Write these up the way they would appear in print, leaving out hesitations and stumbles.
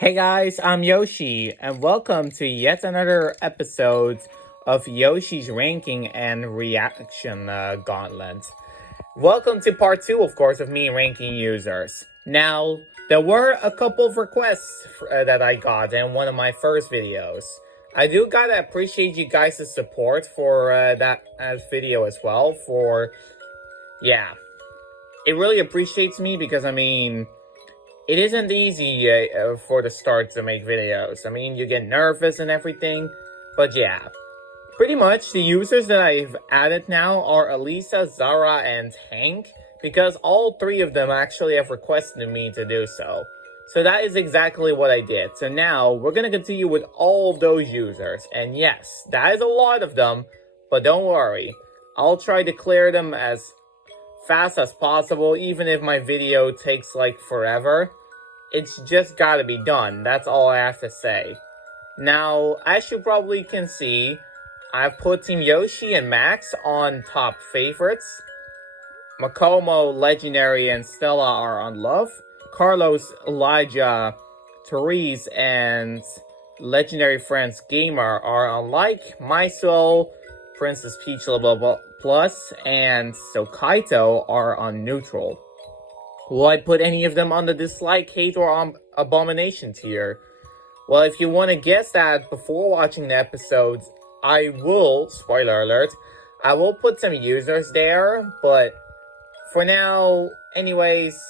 Hey guys, I'm Yoshi, and welcome to yet another episode of Yoshi's Ranking and Reaction Gauntlet. Welcome to part 2, of course, of me ranking users. Now, there were a couple of requests that I got in one of my first videos. I do gotta appreciate you guys' support for that video as well, yeah. It really appreciates me because, it isn't easy for the start to make videos. You get nervous and everything, but yeah. Pretty much, the users that I've added now are Elisa, Zara, and Hank, because all three of them actually have requested me to do so. So that is exactly what I did. So now, we're gonna continue with all of those users, and yes, that is a lot of them, but don't worry. I'll try to clear them as fast as possible, even if my video takes like forever. It's just gotta be done, that's all I have to say. Now, as you probably can see, I've put Team Yoshi and Max on top favorites. Makomo, Legendary, and Stella are on love. Carlos, Elijah, Therese, and Legendary Friends Gamer are on like. Mysol, Princess Peach Level Plus, and Sokaito are on neutral. Will I put any of them on the dislike, hate, or abomination tier? Well, if you want to guess that before watching the episodes, I will, spoiler alert, I will put some users there, but for now, anyways,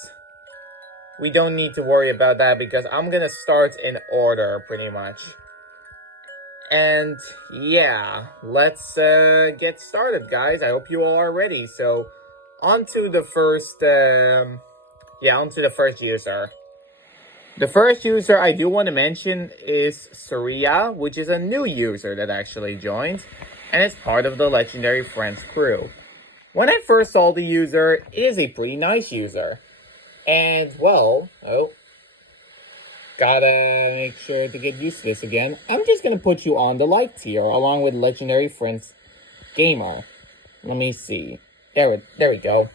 we don't need to worry about that because I'm gonna start in order, pretty much. And yeah, let's get started, guys. I hope you all are ready. So, onto the first user. The first user I do want to mention is Surya, which is a new user that actually joined, and is part of the Legendary Friends crew. When I first saw the user, it is a pretty nice user. And, well, gotta make sure to get used to this again. I'm just gonna put you on the like tier, along with Legendary Friends Gamer. Let me see. There we go.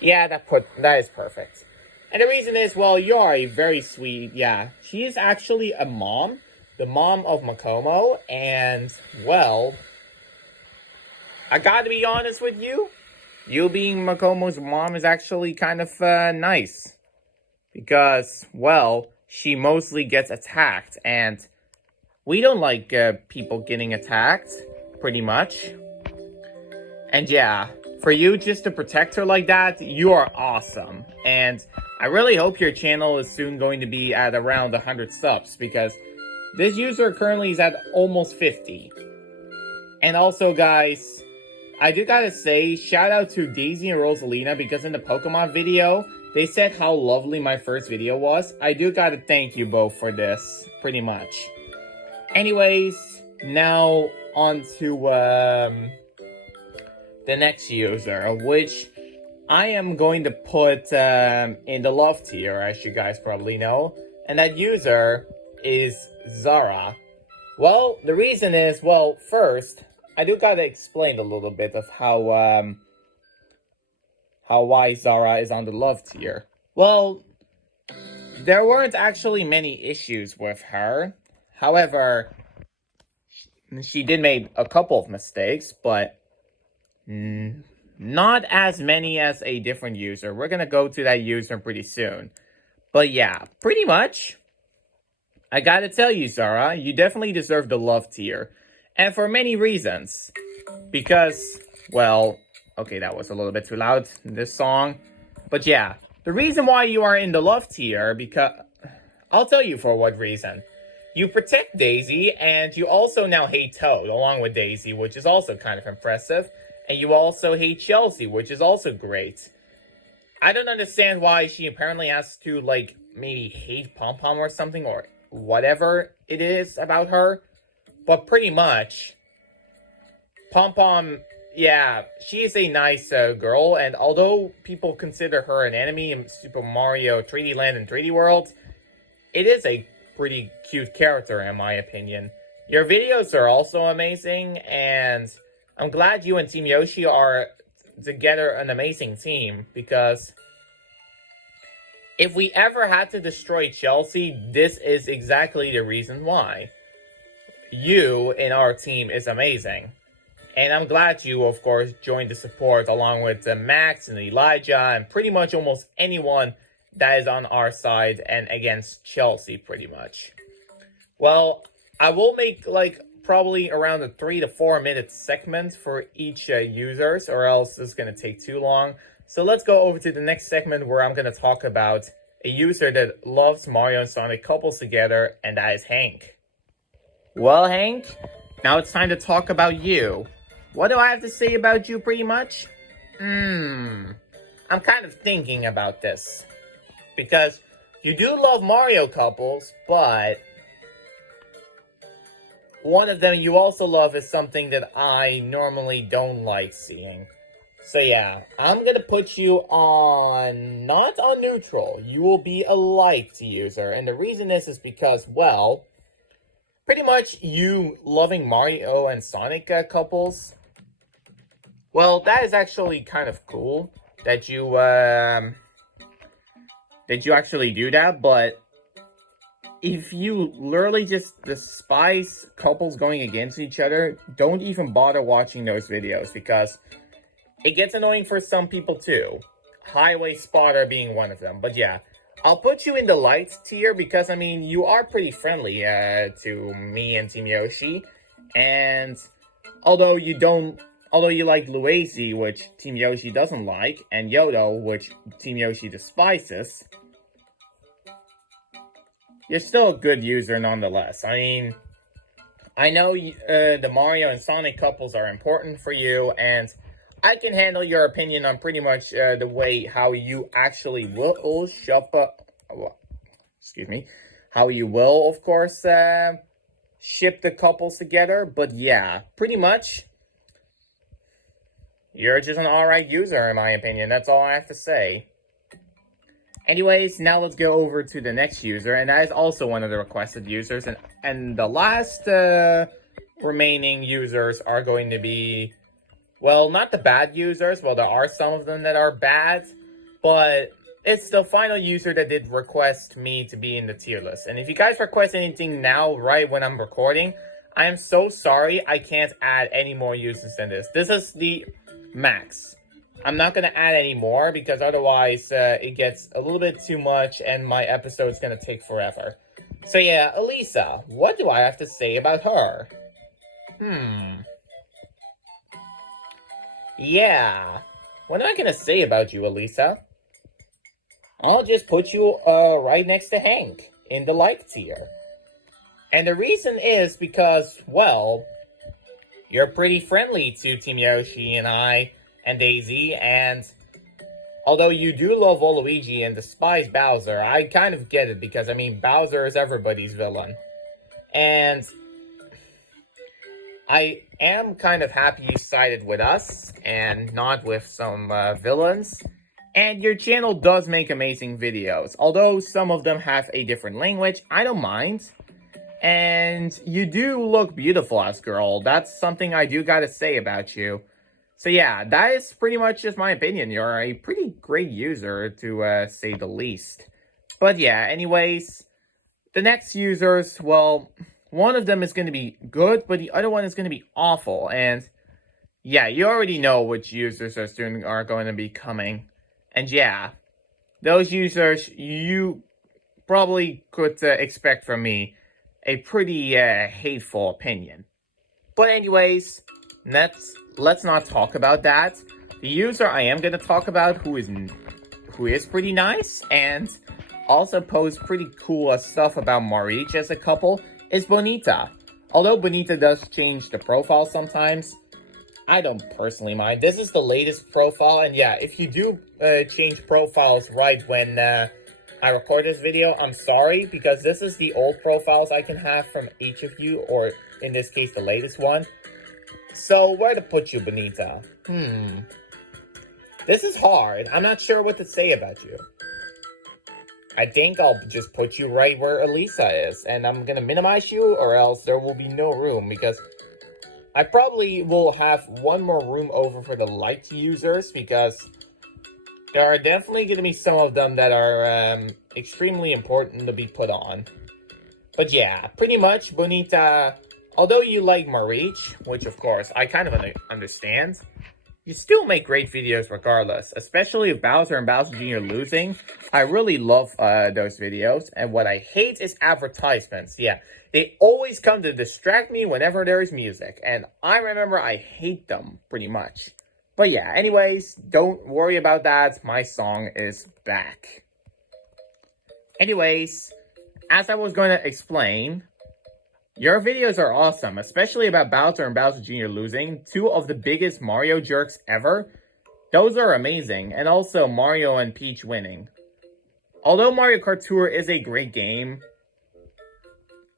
Yeah, that is perfect. And the reason is, well, you are a very sweet, yeah. She is actually a mom, the mom of Makomo, and, well, I gotta be honest with you. You being Makomo's mom is actually kind of nice. Because, well, she mostly gets attacked, and we don't like people getting attacked, pretty much. And yeah, for you just to protect her like that, you are awesome. And I really hope your channel is soon going to be at around 100 subs, because this user currently is at almost 50. And also, guys, I do gotta say, shout out to Daisy and Rosalina, because in the Pokemon video, they said how lovely my first video was. I do gotta thank you both for this, pretty much. Anyways, now on to the next user, which I am going to put in the love tier, as you guys probably know. And that user is Zara. Well, the reason is, well, first, I do gotta explain a little bit of how why Zara is on the love tier. Well, there weren't actually many issues with her. However, she did make a couple of mistakes, but not as many as a different user. We're gonna go to that user pretty soon. But yeah, pretty much, I gotta tell you, Zara, you definitely deserve the love tier. And for many reasons. Because, well, okay, that was a little bit too loud, this song. But yeah, the reason why you are in the love tier, because I'll tell you for what reason. You protect Daisy, and you also now hate Toad, along with Daisy, which is also kind of impressive. And you also hate Chelsea, which is also great. I don't understand why she apparently has to, like, maybe hate Pom Pom or something, or whatever it is about her. But pretty much, Pom Pom, yeah, she is a nice girl, and although people consider her an enemy in Super Mario 3D Land and 3D World, it is a pretty cute character in my opinion. Your videos are also amazing, and I'm glad you and Team Yoshi are together an amazing team, because If we ever had to destroy Chelsea, this is exactly the reason why. You in our team is amazing. And I'm glad you, of course, joined the support along with Max and Elijah and pretty much almost anyone that is on our side and against Chelsea, pretty much. Well, I will make like probably around a 3 to 4 minute segment for each users, or else it's going to take too long. So let's go over to the next segment where I'm going to talk about a user that loves Mario and Sonic couples together, and that is Hank. Well, Hank, now it's time to talk about you. What do I have to say about you, pretty much? I'm kind of thinking about this. Because you do love Mario couples, but one of them you also love is something that I normally don't like seeing. So yeah, I'm gonna put you on, not on neutral. You will be a liked user. And the reason is because, well, pretty much you loving Mario and Sonic couples. Well, that is actually kind of cool that you actually do that, but if you literally just despise couples going against each other, don't even bother watching those videos because it gets annoying for some people too. Highway Spotter being one of them. But yeah, I'll put you in the light tier because, I mean, you are pretty friendly to me and Team Yoshi. And although you like Luigi, which Team Yoshi doesn't like, and Yodo, which Team Yoshi despises, you're still a good user nonetheless. I mean, I know the Mario and Sonic couples are important for you, and I can handle your opinion on pretty much the way how you actually will how you will, of course, ship the couples together. But yeah, pretty much, you're just an alright user, in my opinion. That's all I have to say. Anyways, now let's go over to the next user, and that is also one of the requested users. And the last remaining users are going to be, well, not the bad users. Well, there are some of them that are bad, but it's the final user that did request me to be in the tier list. And if you guys request anything now, right when I'm recording, I am so sorry I can't add any more users than this. This is the max. I'm not going to add any more because otherwise it gets a little bit too much and my episode's going to take forever. So yeah, Elisa, what do I have to say about her? Yeah, what am I going to say about you, Elisa? I'll just put you right next to Hank in the like tier. And the reason is because, well, you're pretty friendly to Team Yoshi and I and Daisy, and although you do love Waluigi and despise Bowser, I kind of get it because, I mean, Bowser is everybody's villain. And I am kind of happy you sided with us and not with some villains. And your channel does make amazing videos. Although some of them have a different language, I don't mind. And you do look beautiful as girl. That's something I do gotta say about you. So yeah, that is pretty much just my opinion. You're a pretty great user, to say the least. But yeah, anyways, the next users, well, one of them is going to be good, but the other one is going to be awful. And yeah, you already know which users are going to be coming. And yeah, those users, you probably could expect from me a pretty hateful opinion. But anyways, let's not talk about that. The user I am going to talk about who is pretty nice and also posts pretty cool stuff about Marich as a couple is Bonita. Although Bonita does change the profile sometimes, I don't personally mind. This is the latest profile, and yeah, if you do change profiles right when I record this video, I'm sorry, because this is the old profiles I can have from each of you, or in this case, the latest one. So, where to put you, Bonita? This is hard. I'm not sure what to say about you. I think I'll just put you right where Elisa is, and I'm gonna minimize you, or else there will be no room, because I probably will have one more room over for the light users, because There are definitely going to be some of them that are extremely important to be put on. But yeah, pretty much, Bonita, although you like Marich, which of course I kind of understand, you still make great videos regardless, especially if Bowser and Bowser Jr. losing. I really love those videos, and what I hate is advertisements. Yeah, they always come to distract me whenever there is music, and I remember I hate them pretty much. But yeah, anyways, don't worry about that. My song is back. Anyways, as I was going to explain, your videos are awesome, especially about Bowser and Bowser Jr. losing, two of the biggest Mario jerks ever. Those are amazing, and also Mario and Peach winning. Although Mario Kart Tour is a great game,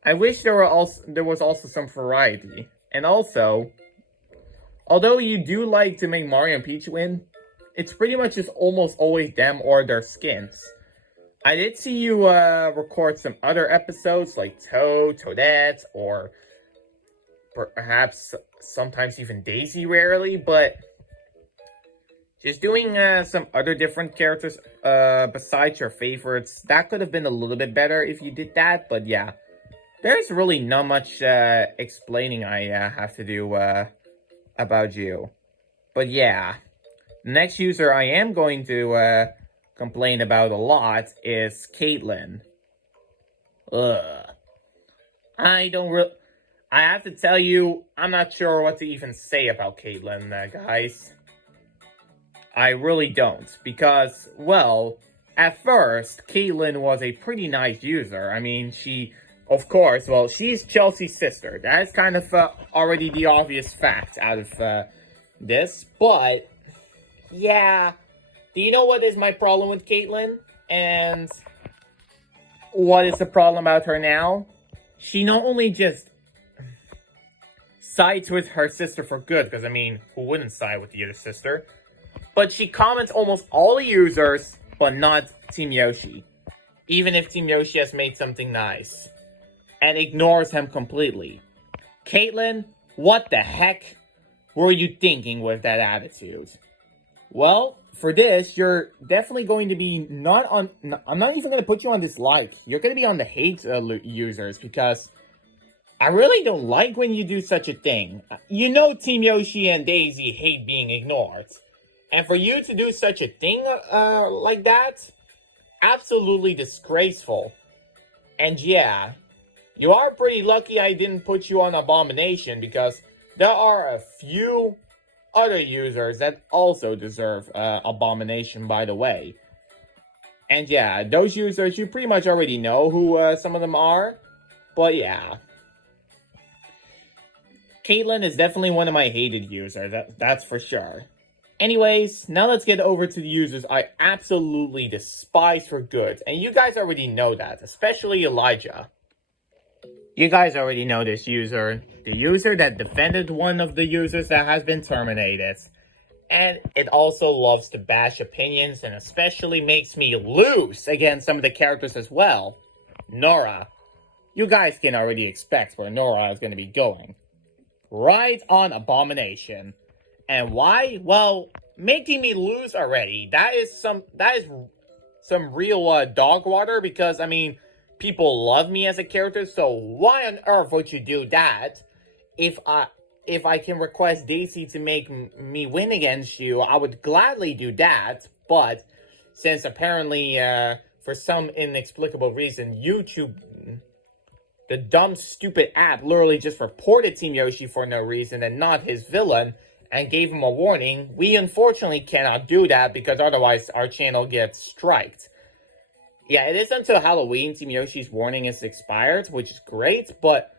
I wish there was also some variety. And also, although you do like to make Mario and Peach win, it's pretty much just almost always them or their skins. I did see you record some other episodes like Toad, Toadette, or perhaps sometimes even Daisy rarely, but just doing some other different characters besides your favorites, that could have been a little bit better if you did that, but yeah. There's really not much explaining I have to do about you. But yeah, the next user I am going to complain about a lot is Caitlyn. Ugh. I have to tell you, I'm not sure what to even say about Caitlyn, guys. I really don't, because, well, at first, Caitlyn was a pretty nice user. I mean, of course, well, she's Chelsea's sister. That is kind of already the obvious fact out of this, but, yeah. Do you know what is my problem with Caitlyn? And what is the problem about her now? She not only just sides with her sister for good, because I mean, who wouldn't side with the other sister? But she comments almost all the users, but not Team Yoshi. Even if Team Yoshi has made something nice. And ignores him completely. Caitlyn, what the heck were you thinking with that attitude? Well, for this, you're definitely going to be I'm not even going to put you on dislike. You're going to be on the hate users because I really don't like when you do such a thing. You know Team Yoshi and Daisy hate being ignored. And for you to do such a thing like that, absolutely disgraceful. And yeah, you are pretty lucky I didn't put you on Abomination because there are a few other users that also deserve Abomination, by the way. And yeah, those users, you pretty much already know who some of them are. But yeah. Caitlyn is definitely one of my hated users, that's for sure. Anyways, now let's get over to the users I absolutely despise for good. And you guys already know that, especially Elijah. You guys already know this user. The user that defended one of the users that has been terminated. And it also loves to bash opinions and especially makes me lose against some of the characters as well. Nora. You guys can already expect where Nora is going to be going. Right on Abomination. And why? Well, making me lose already. That is some real dog water because, I mean, people love me as a character, so why on earth would you do that? If I can request Daisy to make me win against you, I would gladly do that, but since apparently, for some inexplicable reason, YouTube, the dumb, stupid app, literally just reported Team Yoshi for no reason and not his villain, and gave him a warning, we unfortunately cannot do that because otherwise our channel gets striked. Yeah, it is until Halloween Team Yoshi's warning is expired, which is great, but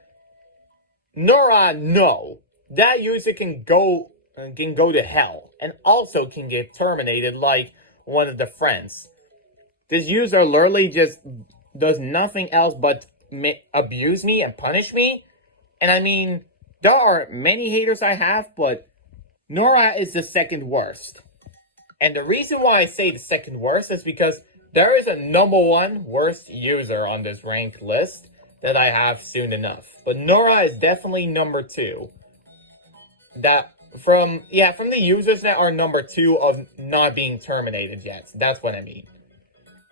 Nora, no. That user can go to hell, and also can get terminated like one of the friends. This user literally just does nothing else but abuse me and punish me, and I mean, there are many haters I have, but Nora is the second worst. And the reason why I say the second worst is because there is a number one worst user on this ranked list that I have soon enough. But Nora is definitely number two. That from the users that are number 2 of not being terminated yet. That's what I mean.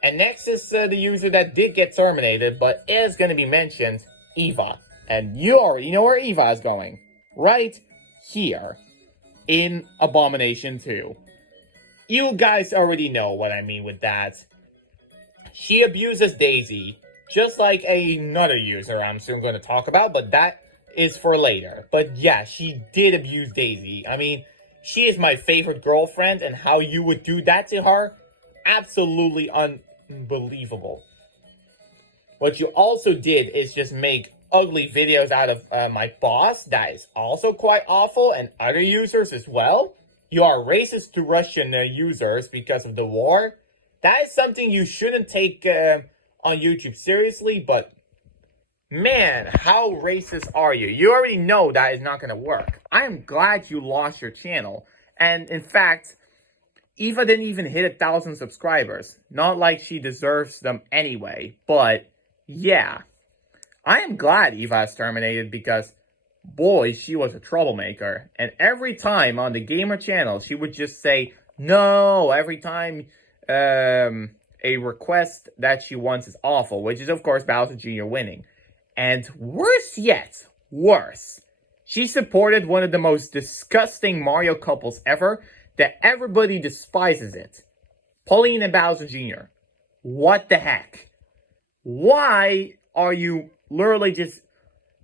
And next is the user that did get terminated, but is going to be mentioned, Eva. And you already know where Eva is going. Right here in Abomination 2. You guys already know what I mean with that. She abuses Daisy, just like another user I'm soon going to talk about, but that is for later. But yeah, she did abuse Daisy. I mean, she is my favorite girlfriend, and how you would do that to her, absolutely unbelievable. What you also did is just make ugly videos out of my boss. That is also quite awful, and other users as well. You are racist to Russian users because of the war. That is something you shouldn't take on YouTube seriously, but man, how racist are you? You already know that is not going to work. I am glad you lost your channel. And in fact, Eva didn't even hit 1,000 subscribers. Not like she deserves them anyway, but yeah. I am glad Eva is terminated because, boy, she was a troublemaker. And every time on the gamer channel, she would just say no every time a request that she wants is awful, which is, of course, Bowser Jr. winning. And worse yet, she supported one of the most disgusting Mario couples ever that everybody despises it. Pauline and Bowser Jr. What the heck? Why are you literally just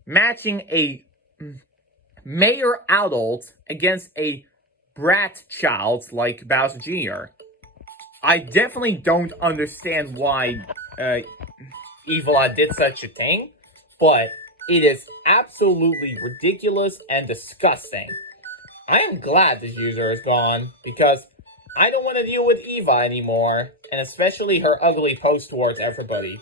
matching a mayor adult against a brat child like Bowser Jr.? I definitely don't understand why Evola did such a thing, but it is absolutely ridiculous and disgusting. I am glad this user is gone, because I don't want to deal with Eva anymore, and especially her ugly post towards everybody.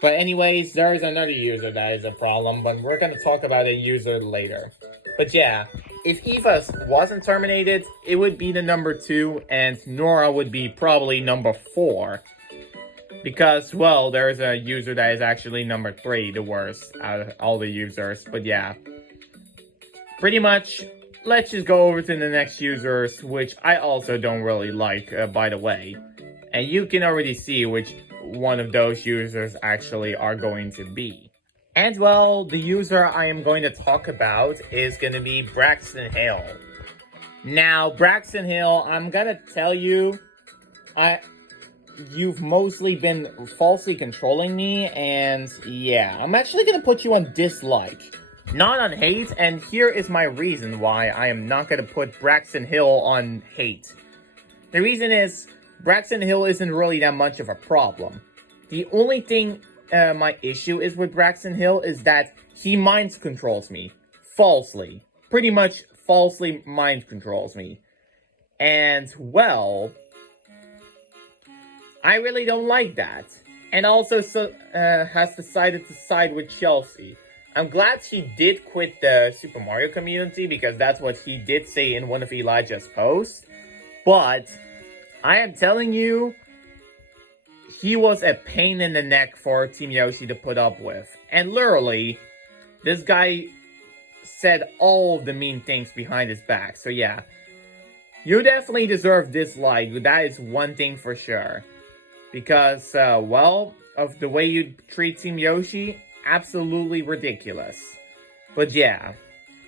But anyways, there is another user that is a problem, but we're going to talk about a user later. But yeah, if Eva wasn't terminated, it would be the number 2, and Nora would be probably number 4. Because, well, there's a user that is actually number 3, the worst out of all the users. But yeah, pretty much, let's just go over to the next users, which I also don't really like, by the way. And you can already see which one of those users actually are going to be. And well, the user I am going to talk about is going to be Braxton Hill. Now, Braxton Hill, I'm going to tell you, you've mostly been falsely controlling me, and yeah, I'm actually going to put you on dislike, not on hate, and here is my reason why I am not going to put Braxton Hill on hate. The reason is, Braxton Hill isn't really that much of a problem. The only thing my issue is with Braxton Hill is that he mind controls me. Falsely. Pretty much falsely mind controls me. And, well, I really don't like that. And also has decided to side with Chelsea. I'm glad she did quit the Super Mario community, because that's what he did say in one of Elijah's posts. But I am telling you, he was a pain in the neck for Team Yoshi to put up with. And literally, this guy said all of the mean things behind his back. So yeah, you definitely deserve dislike. That is one thing for sure. Because, well, of the way you treat Team Yoshi, absolutely ridiculous. But yeah,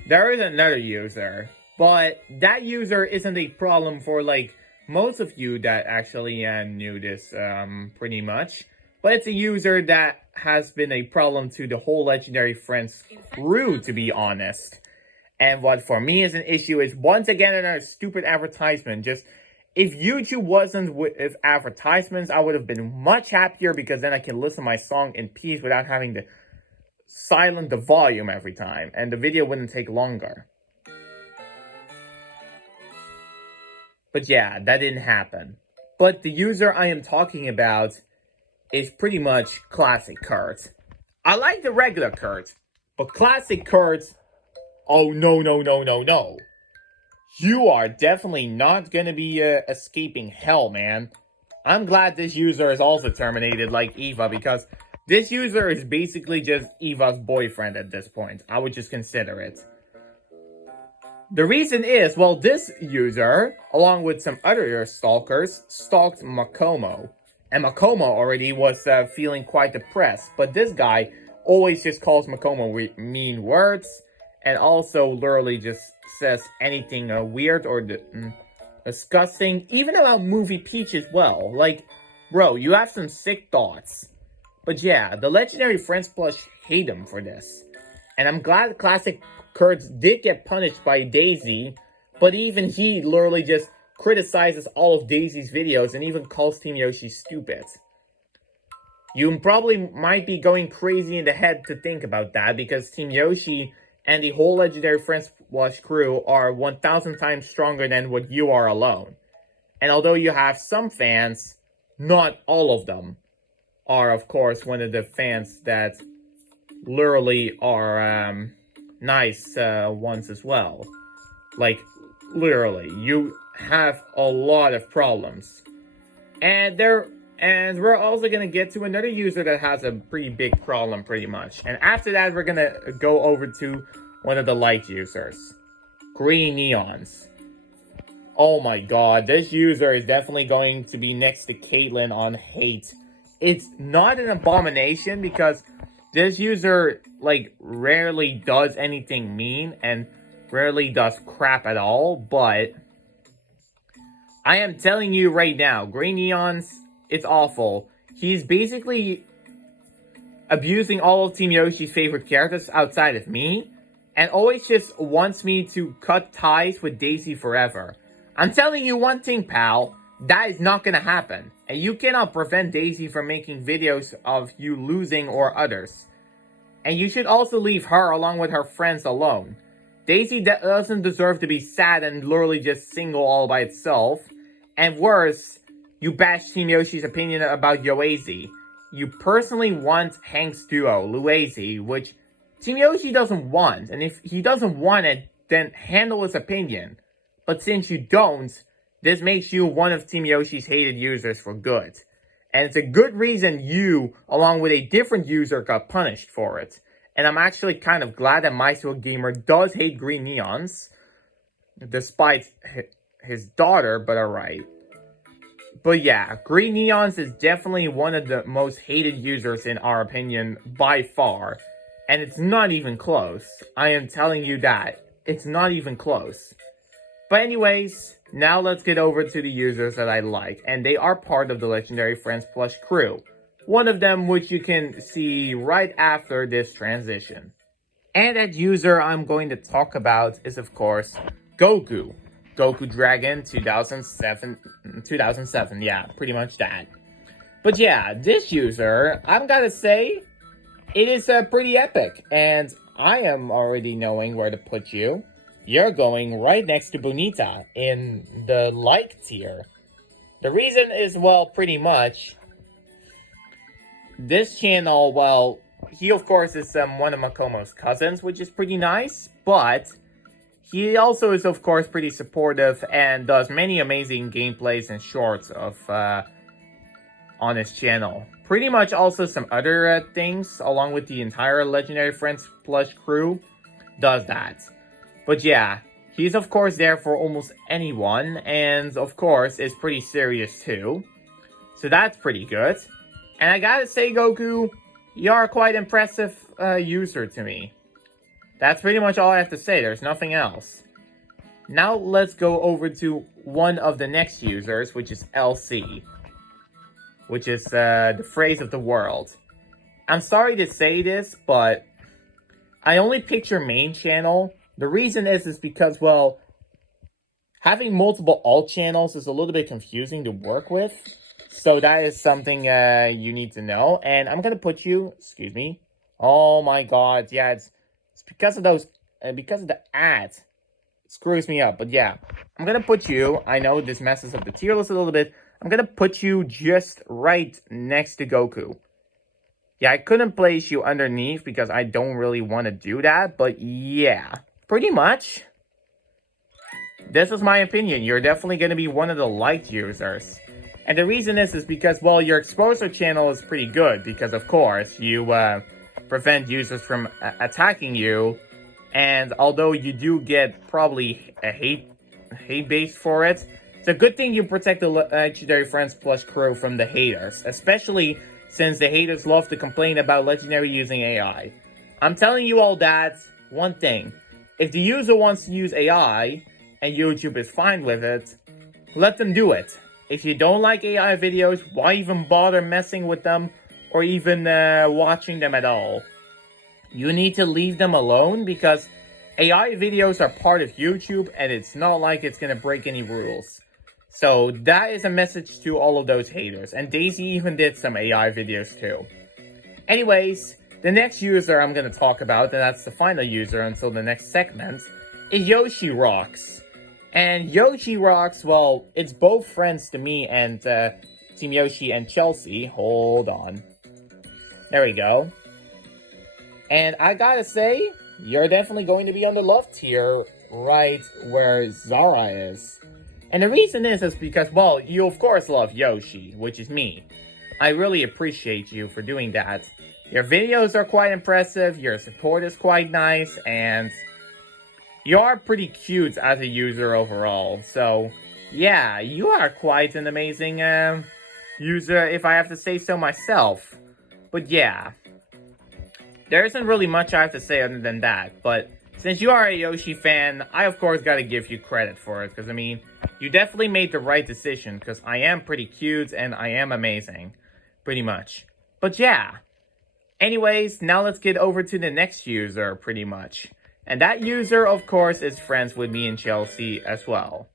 there is another user. But that user isn't a problem for, like, most of you that actually knew this pretty much. But it's a user that has been a problem to the whole Legendary Friends crew, to be honest. And what for me is an issue is, once again, another stupid advertisement. Just, if YouTube wasn't with advertisements, I would have been much happier, because then I can listen to my song in peace without having to silence the volume every time. And the video wouldn't take longer. But yeah, that didn't happen. But the user I am talking about is pretty much Classic Kurt. I like the regular Kurt, but Classic Kurt, oh no, no, no, no, no. You are definitely not gonna be escaping hell, man. I'm glad this user is also terminated like Eva, because this user is basically just Eva's boyfriend at this point. I would just consider it. The reason is, well, this user, along with some other stalkers, stalked Makomo. And Makomo already was feeling quite depressed. But this guy always just calls Makomo mean words. And also literally just says anything weird or disgusting. Even about Movie Peach as well. Like, bro, you have some sick thoughts. But yeah, the legendary Friends Plush hate him for this. And I'm glad Classic Kurtz did get punished by Daisy, but even he literally just criticizes all of Daisy's videos and even calls Team Yoshi stupid. You probably might be going crazy in the head to think about that, because Team Yoshi and the whole legendary Friends Plush crew are 1,000 times stronger than what you are alone. And although you have some fans, not all of them are, of course, one of the fans that literally are nice ones as well. Like, literally, you have a lot of problems. And we're also gonna get to another user that has a pretty big problem, pretty much. And after that, we're gonna go over to one of the light users, Green Neons. Oh my god, this user is definitely going to be next to Caitlyn on hate. It's not an abomination because this user, like, rarely does anything mean and rarely does crap at all, but I am telling you right now, Green Neons, it's awful. He's basically abusing all of Team Yoshi's favorite characters outside of me, and always just wants me to cut ties with Daisy forever. I'm telling you one thing, pal, that is not gonna happen. And you cannot prevent Daisy from making videos of you losing or others. And you should also leave her along with her friends alone. Daisy doesn't deserve to be sad and literally just single all by itself. And worse, you bash Team Yoshi's opinion about Yoazi. You personally want Hank's duo, Luazi, which Team Yoshi doesn't want. And if he doesn't want it, then handle his opinion. But since you don't, this makes you one of Team Yoshi's hated users for good. And it's a good reason you, along with a different user, got punished for it. And I'm actually kind of glad that MySwell Gamer does hate Green Neons, despite his daughter, but alright. But yeah, Green Neons is definitely one of the most hated users in our opinion, by far. And it's not even close. I am telling you that. It's not even close. But anyways, now let's get over to the users that I like, and they are part of the legendary Friends Plush crew. One of them which you can see right after this transition. And that user I'm going to talk about is, of course, Goku. Goku Dragon 2007, yeah, pretty much that. But yeah, this user, I'm gonna say, it is pretty epic, and I am already knowing where to put you. You're going right next to Bonita in the like tier. The reason is, well, pretty much, this channel, well, he of course is one of Makomo's cousins, which is pretty nice, but he also is of course pretty supportive and does many amazing gameplays and shorts of on his channel. Pretty much also some other things, along with the entire Legendary Friends Plush crew, does that. But yeah, he's of course there for almost anyone, and of course is pretty serious too. So that's pretty good. And I gotta say, Goku, you're a quite impressive user to me. That's pretty much all I have to say, there's nothing else. Now let's go over to one of the next users, which is LC. Which is the phrase of the world. I'm sorry to say this, but I only picked your main channel. The reason is because, well, having multiple alt channels is a little bit confusing to work with. So that is something you need to know. And I'm going to put you, excuse me. Oh my god, yeah, it's because of those, because of the ads. It screws me up, but yeah. I'm going to put you, I know this messes up the tier list a little bit. I'm going to put you just right next to Goku. Yeah, I couldn't place you underneath because I don't really want to do that, but yeah. Pretty much, this is my opinion. You're definitely going to be one of the light users. And the reason is because, well, your exposure channel is pretty good. Because, of course, you prevent users from attacking you. And although you do get probably a hate base for it, it's a good thing you protect the Legendary Friends Plus crew from the haters, especially since the haters love to complain about Legendary using AI. I'm telling you all that, one thing, if the user wants to use AI, and YouTube is fine with it, let them do it. If you don't like AI videos, why even bother messing with them, or even watching them at all? You need to leave them alone, because AI videos are part of YouTube, and it's not like it's gonna break any rules. So that is a message to all of those haters, and Daisy even did some AI videos too. Anyways, the next user I'm gonna talk about, and that's the final user until the next segment, is Yoshi Rocks. And Yoshi Rocks, well, it's both friends to me and Team Yoshi and Chelsea. Hold on. There we go. And I gotta say, you're definitely going to be on the love tier right where Zara is. And the reason is because, well, you of course love Yoshi, which is me. I really appreciate you for doing that. Your videos are quite impressive, your support is quite nice, and you are pretty cute as a user overall. So, yeah, you are quite an amazing user, if I have to say so myself. But yeah, there isn't really much I have to say other than that. But since you are a Yoshi fan, I of course gotta give you credit for it. Because, I mean, you definitely made the right decision. Because I am pretty cute and I am amazing. Pretty much. But yeah. Anyways, now let's get over to the next user, pretty much. And that user, of course, is friends with me and Chelsea as well.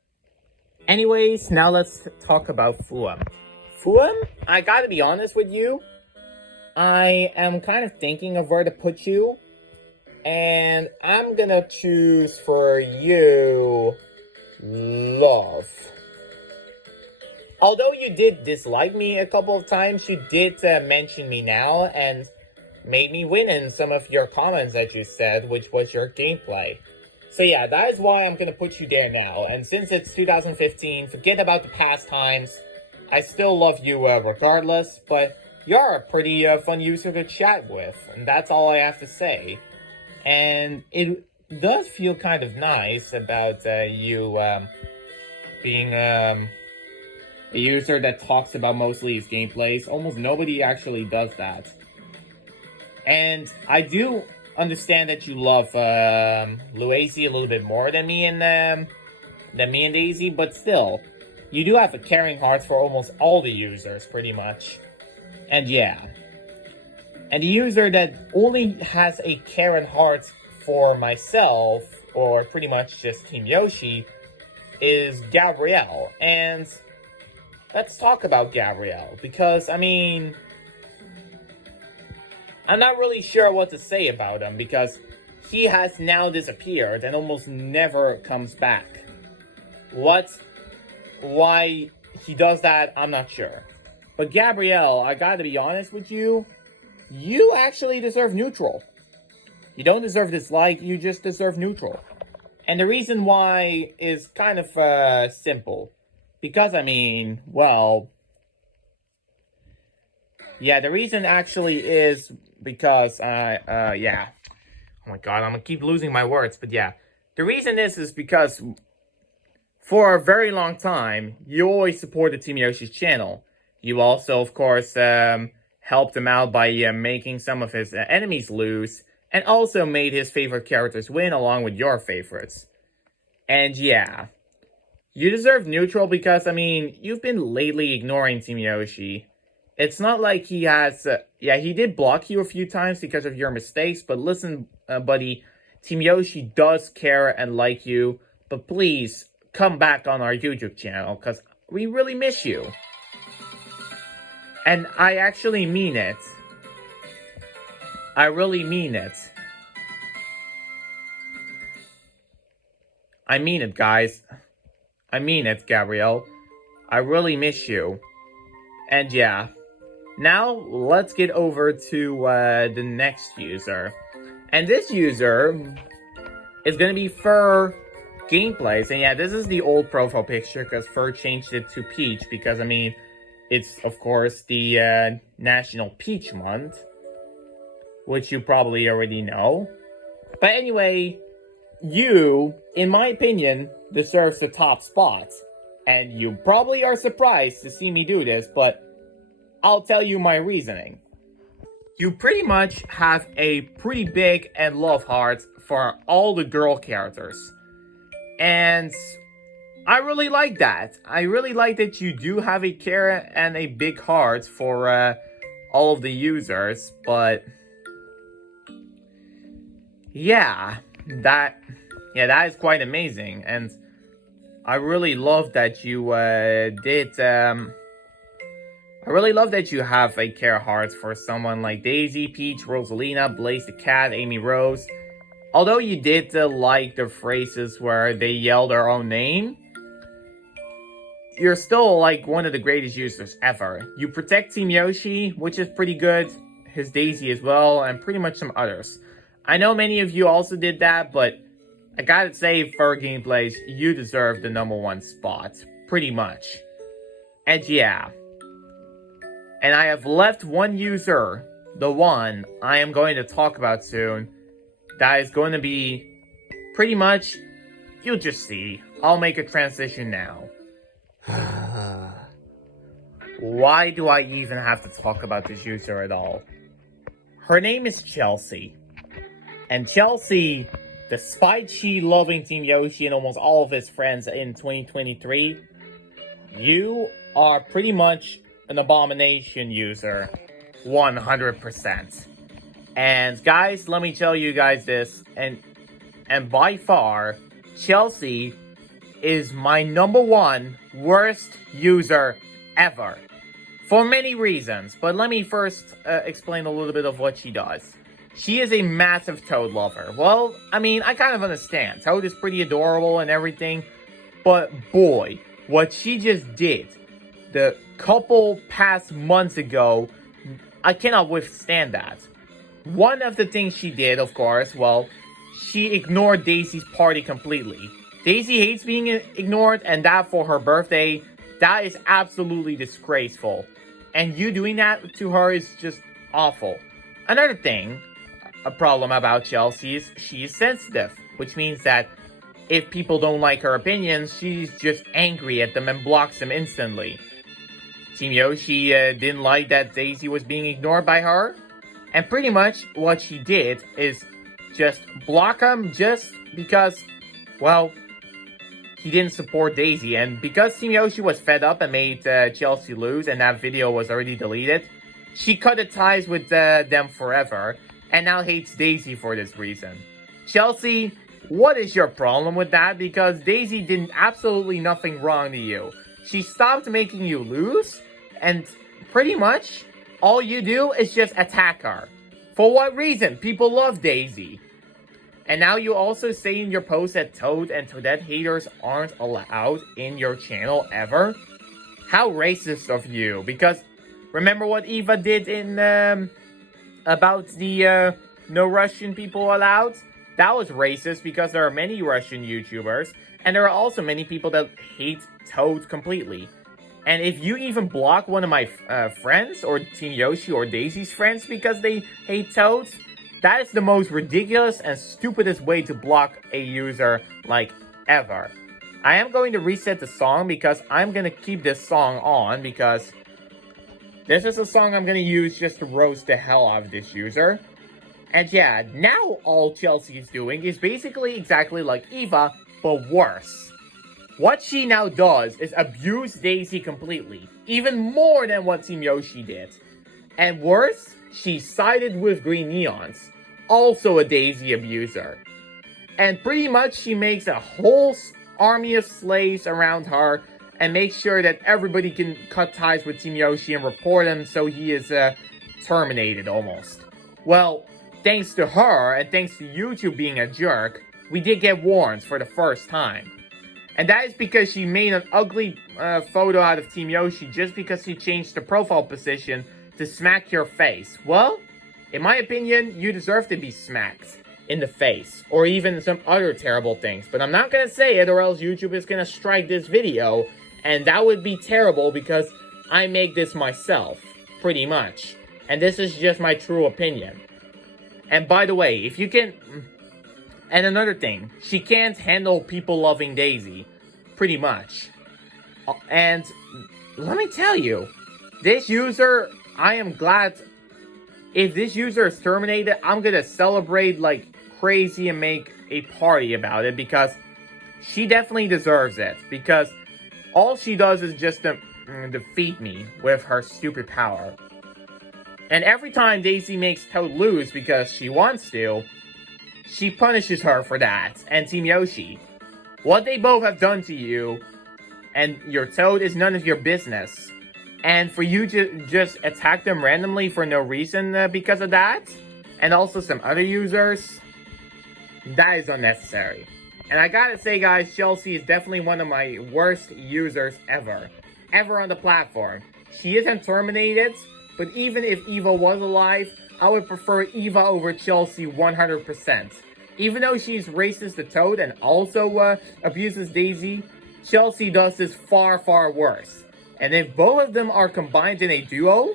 Anyways, now let's talk about Fuam. Fuam, I gotta be honest with you. I am kind of thinking of where to put you. And I'm gonna choose for you Love. Although you did dislike me a couple of times, you did mention me now and made me win in some of your comments that you said, which was your gameplay. So yeah, that is why I'm gonna put you there now. And since it's 2015, forget about the past times. I still love you regardless, but you're a pretty fun user to chat with, and that's all I have to say. And it does feel kind of nice about you being a user that talks about mostly his gameplays. Almost nobody actually does that. And I do understand that you love Luazy a little bit more than me and Daisy, but still, you do have a caring heart for almost all the users, pretty much. And yeah. And the user that only has a caring heart for myself, or pretty much just Team Yoshi, is Gabrielle. And let's talk about Gabrielle, because, I mean, I'm not really sure what to say about him, because he has now disappeared and almost never comes back. Why he does that, I'm not sure. But Gabrielle, I gotta be honest with you, you actually deserve neutral. You don't deserve dislike, you just deserve neutral. And the reason why is kind of simple. Because, I mean, well, yeah, the reason actually is because, yeah. Oh my god, I'm gonna keep losing my words, but yeah. The reason is because for a very long time, you always supported Team Yoshi's channel. You also, of course, helped him out by making some of his enemies lose, and also made his favorite characters win along with your favorites. And yeah, you deserve neutral because, I mean, you've been lately ignoring Team Yoshi. It's not like he has, yeah, he did block you a few times because of your mistakes, but listen, buddy, Team Yoshi does care and like you, but please, come back on our YouTube channel, because we really miss you. And I actually mean it. I really mean it. I mean it, guys. I mean it, Gabrielle. I really miss you. And yeah. Now, let's get over to the next user. And this user is going to be Fur Gameplays. And yeah, this is the old profile picture because Fur changed it to Peach. Because, I mean, it's, of course, the National Peach Month. Which you probably already know. But anyway, you, in my opinion, deserves the top spot. And you probably are surprised to see me do this, but I'll tell you my reasoning. You pretty much have a pretty big and love heart for all the girl characters. And I really like that. I really like that you do have a care and a big heart for all of the users, but yeah, that is quite amazing, and I really love that you I really love that you have a care heart for someone like Daisy, Peach, Rosalina, Blaze the Cat, Amy Rose. Although you did like the phrases where they yell their own name, you're still like one of the greatest users ever. You protect Team Yoshi, which is pretty good, his Daisy as well, and pretty much some others. I know many of you also did that, but I gotta say, for gameplays, you deserve the #1 spot, pretty much. And yeah. And I have left one user, the one I am going to talk about soon, that is going to be pretty much, you'll just see. I'll make a transition now. Why do I even have to talk about this user at all? Her name is Chelsea. And Chelsea, despite she loving Team Yoshi and almost all of his friends in 2023, you are pretty much an abomination user, 100%. And guys, let me tell you guys this, and by far, Chelsea is my #1 worst user ever. For many reasons, but let me first explain a little bit of what she does. She is a massive Toad lover. Well, I mean, I kind of understand. Toad is pretty adorable and everything, but boy, what she just did the couple past months ago, I cannot withstand that. One of the things she did, of course, well, she ignored Daisy's party completely. Daisy hates being ignored, and that for her birthday, that is absolutely disgraceful. And you doing that to her is just awful. Another thing, a problem about Chelsea is she is sensitive, which means that if people don't like her opinions, she's just angry at them and blocks them instantly. Team Yoshi didn't like that Daisy was being ignored by her, and pretty much what she did is just block him just because, well, he didn't support Daisy, and because Team Yoshi was fed up and made Chelsea lose, and that video was already deleted, she cut the ties with them forever, and now hates Daisy for this reason. Chelsea, what is your problem with that? Because Daisy did absolutely nothing wrong to you. She stopped making you lose, and pretty much all you do is just attack her. For what reason? People love Daisy. And now you also say in your post that Toad and Toadette haters aren't allowed in your channel ever? How racist of you. Because remember what Eva did in about the no Russian people allowed? That was racist because there are many Russian YouTubers, and there are also many people that hate Toad completely. And if you even block one of my friends, or Team Yoshi or Daisy's friends because they hate Toads, that is the most ridiculous and stupidest way to block a user, like, ever. I am going to reset the song because I'm going to keep this song on because this is a song I'm going to use just to roast the hell out of this user. And yeah, now all Chelsea is doing is basically exactly like Eva, but worse. What she now does is abuse Daisy completely, even more than what Team Yoshi did. And worse, she sided with Green Neons, also a Daisy abuser. And pretty much she makes a whole army of slaves around her and makes sure that everybody can cut ties with Team Yoshi and report him so he is terminated almost. Well, thanks to her and thanks to YouTube being a jerk, we did get warned for the first time. And that is because she made an ugly photo out of Team Yoshi just because she changed the profile position to smack your face. Well, in my opinion, you deserve to be smacked in the face, or even some other terrible things. But I'm not gonna say it, or else YouTube is gonna strike this video, and that would be terrible because I make this myself, pretty much. And this is just my true opinion. And by the way, if you can... And another thing, she can't handle people loving Daisy. Pretty much. And let me tell you, this user, I am glad. If this user is terminated, I'm gonna celebrate like crazy and make a party about it, because she definitely deserves it. Because all she does is just defeat me with her stupid power. And every time Daisy makes Toad lose because she wants to, she punishes her for that, and Team Yoshi. What they both have done to you and your Toad is none of your business. And for you to just attack them randomly for no reason because of that, and also some other users, that is unnecessary. And I gotta say, guys, Chelsea is definitely one of my worst users ever. Ever on the platform. She isn't terminated, but even if Eva was alive, I would prefer Eva over Chelsea 100%. Even though she's racist to Toad and also abuses Daisy, Chelsea does this far, far worse. And if both of them are combined in a duo,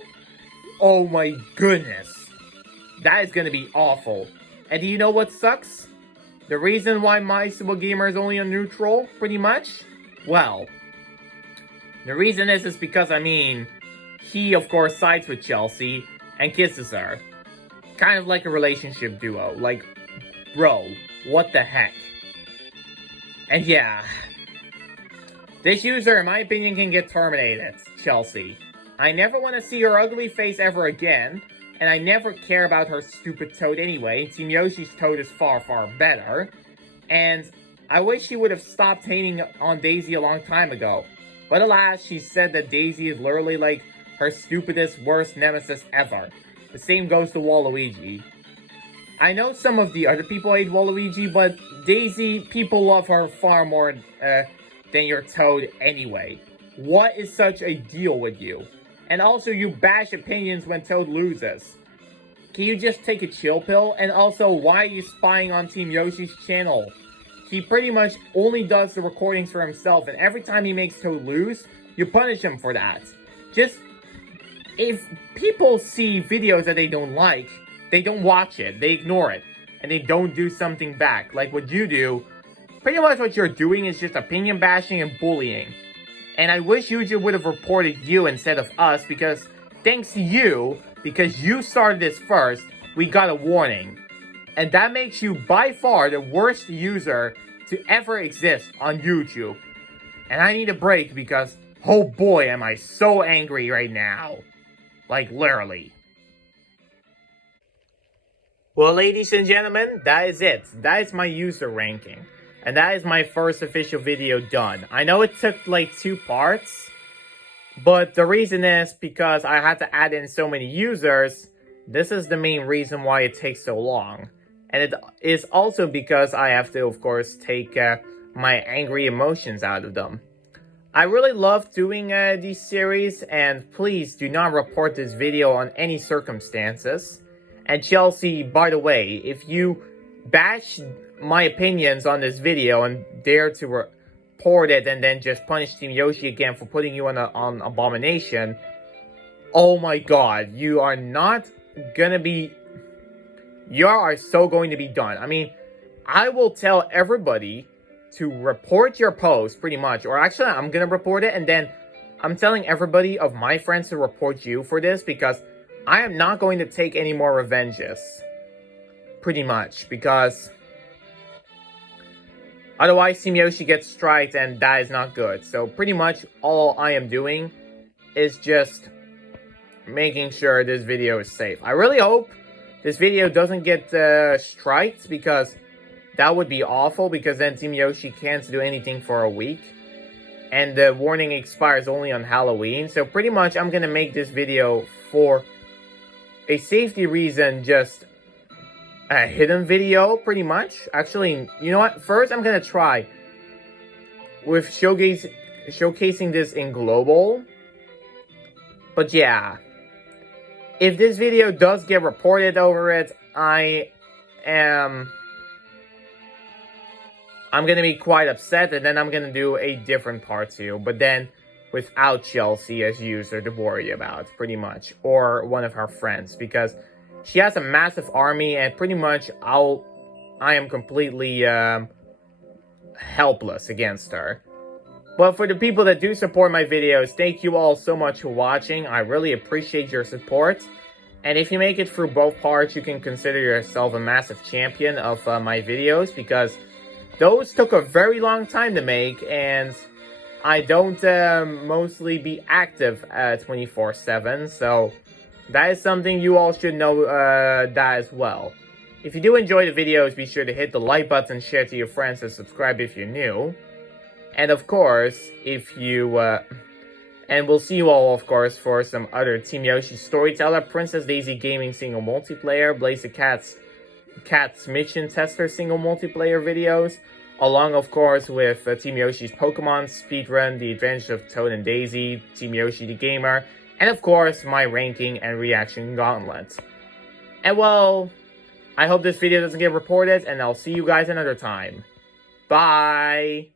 oh my goodness. That is gonna be awful. And do you know what sucks? The reason why my Civil Gamer is only a neutral, pretty much? Well, the reason is because, I mean, he of course sides with Chelsea and kisses her. Kind of like a relationship duo. Like, bro, what the heck? And yeah, this user, in my opinion, can get terminated, Chelsea. I never want to see her ugly face ever again, and I never care about her stupid Toad anyway. Team Yoshi's Toad is far, far better. And I wish she would have stopped hating on Daisy a long time ago. But alas, she said that Daisy is literally like her stupidest, worst nemesis ever. The same goes to Waluigi. I know some of the other people hate Waluigi, but Daisy, people love her far more than your Toad anyway. What is such a deal with you? And also, you bash opinions when Toad loses. Can you just take a chill pill? And also, why are you spying on Team Yoshi's channel? He pretty much only does the recordings for himself, and every time he makes Toad lose, you punish him for that. Just, if people see videos that they don't like, they don't watch it, they ignore it, and they don't do something back, like what you do. Pretty much what you're doing is just opinion bashing and bullying. And I wish YouTube would have reported you instead of us, because thanks to you, because you started this first, we got a warning. And that makes you by far the worst user to ever exist on YouTube. And I need a break because, oh boy, am I so angry right now. Like, literally. Well, ladies and gentlemen, that is it. That is my user ranking. And that is my first official video done. I know it took like 2 parts, but the reason is because I had to add in so many users. This is the main reason why it takes so long. And it is also because I have to, of course, take my angry emotions out of them. I really love doing these series, and please do not report this video on any circumstances. And Chelsea, by the way, if you bash my opinions on this video and dare to report it and then just punish Team Yoshi again for putting you on Abomination, oh my god, you are not gonna be... You are so going to be done. I mean, I will tell everybody to report your post, pretty much. Or actually, I'm gonna report it, and then I'm telling everybody of my friends to report you for this, because I am not going to take any more revenges. Pretty much, because otherwise Team Yoshi gets striked, and that is not good. So pretty much all I am doing is just making sure this video is safe. I really hope this video doesn't get striked, because that would be awful, because then Team Yoshi can't do anything for a week. And the warning expires only on Halloween. So pretty much I'm gonna make this video for a safety reason, just a hidden video, pretty much. Actually, you know what? First, I'm gonna try with showcasing this in global. But yeah, if this video does get reported over it, I'm gonna be quite upset, and then I'm gonna do a different part 2, but then without Chelsea as user to worry about, pretty much, or one of her friends, because she has a massive army, and pretty much I'm I am completely helpless against her. But for the people that do support my videos, thank you all so much for watching. I really appreciate your support. And if you make it through both parts, you can consider yourself a massive champion of my videos, because those took a very long time to make, and I don't mostly be active 24/7, so that is something you all should know that as well. If you do enjoy the videos, be sure to hit the like button, share to your friends, and subscribe if you're new. And of course, if you... and we'll see you all, of course, for some other Team Yoshi Storyteller, Princess Daisy Gaming single multiplayer, Blaze the Cat's Mission Tester single multiplayer videos, along, of course, with Team Yoshi's Pokemon Speedrun, The Adventures of Toad and Daisy, Team Yoshi the Gamer, and of course, my ranking and reaction gauntlet. And well, I hope this video doesn't get reported, and I'll see you guys another time. Bye!